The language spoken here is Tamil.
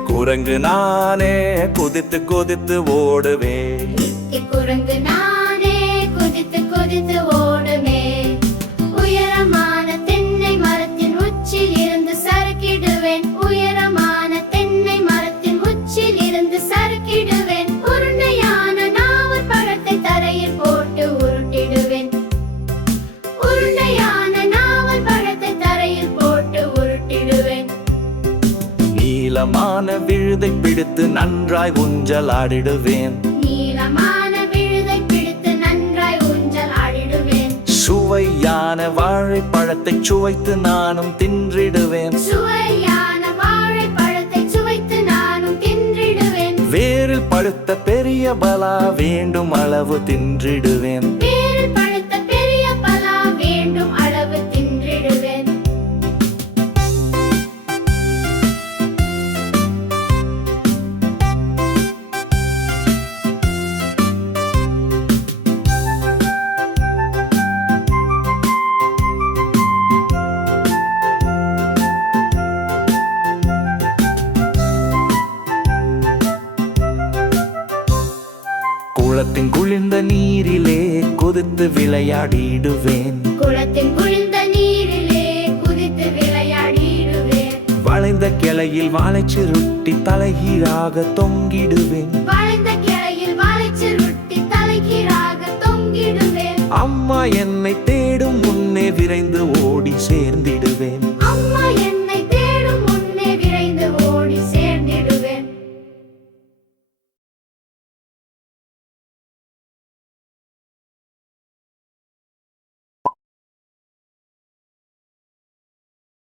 குரங்கு நானே குதித்து குதித்து ஓடுவேன். குரங்கு நானே குதித்து குதித்து ஓடுமே நீளமான விழுதை பிடித்து நன்றாய் பிடித்து ஊஞ்சல் ஆடிடுவேன். சுவையான வாழைப்பழத்தை சுவைத்து நானும் தின்றிடுவேன். வேரில் பழுத்த பெரிய பலா வேண்டும் அளவு தின்றிடுவேன். குளத்தின் குளிர்ந்த நீரிலே குதித்து விளையாடிடுவேன். குளத்தின் குளிர்ந்த நீரிலே குதித்து விளையாடிடுவேன். வளைந்த கிளையில் வாழைச்சிருட்டி தலைகீழாக தொங்கிடுவேன். வளைந்த கிளையில் வாழைச்சுருட்டி தலைகீழாக தொங்கிடுவேன். அம்மா என்னை